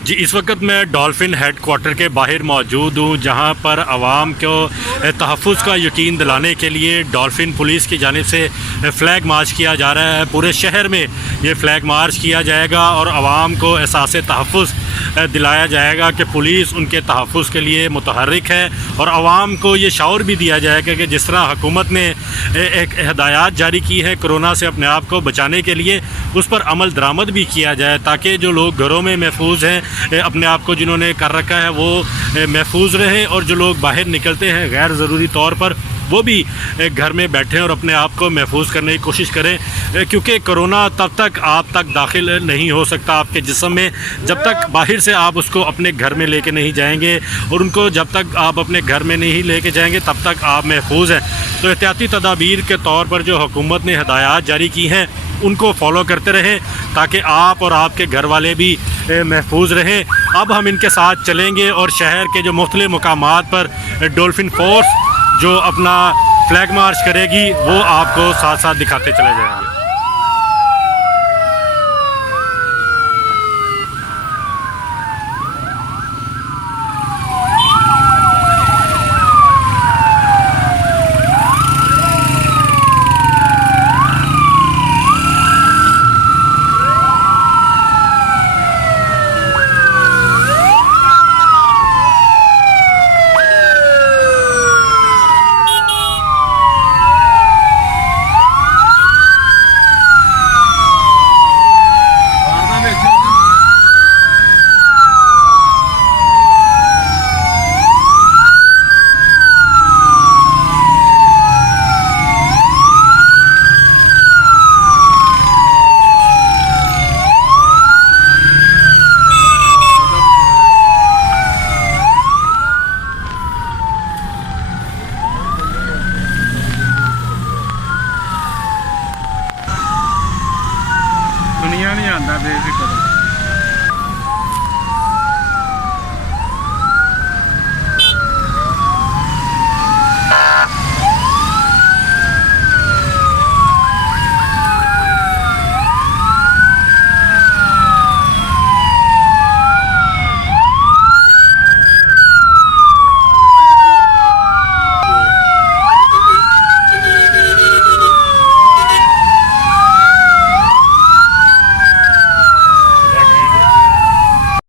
जी, इस वक्त मैं डॉल्फिन हेड क्वार्टर के बाहर मौजूद हूँ, जहाँ पर आवाम को तहफ़्फ़ुज़ का यकीन दिलाने के लिए डॉल्फिन पुलिस की जानिब से फ़्लैग मार्च किया जा रहा है। पूरे शहर में ये फ़्लैग मार्च किया जाएगा और आवाम को एहसास तहफ़्फ़ुज़ दिलाया जाएगा कि पुलिस उनके तहफ़्फ़ुज़ के लिए मुतहर्रिक है, और आवाम को ये शऊर भी दिया जाएगा कि जिस तरह हुकूमत ने एक हिदायत जारी की है कोरोना से अपने आप को बचाने के लिए, उस पर अमल दरामद भी किया जाए, ताकि जो लोग घरों में महफूज हैं अपने आप को जिन्होंने कर रखा है वो महफूज रहें, और जो लोग बाहर निकलते हैं गैर ज़रूरी तौर पर वो भी घर में बैठें और अपने आप को महफूज करने की कोशिश करें, क्योंकि कोरोना तब तक आप तक दाखिल नहीं हो सकता आपके जिस्म में जब तक बाहर से आप उसको अपने घर में लेके नहीं जाएंगे, और उनको जब तक आप अपने घर में नहीं लेके जाएंगे तब तक आप महफूज हैं। तो एहतियाती तदाबीर के तौर पर जो हुकूमत ने हिदायत जारी की हैं उनको फॉलो करते रहें, ताकि आप और आपके घर वाले भी महफूज रहें। अब हम इनके साथ चलेंगे और शहर के जो मुख्तलिफ मकामात पर डॉल्फिन फोर्स जो अपना फ्लैग मार्च करेगी वो आपको साथ साथ दिखाते चले जाएंगे। दुनिया नहीं आंदा बेफिक्र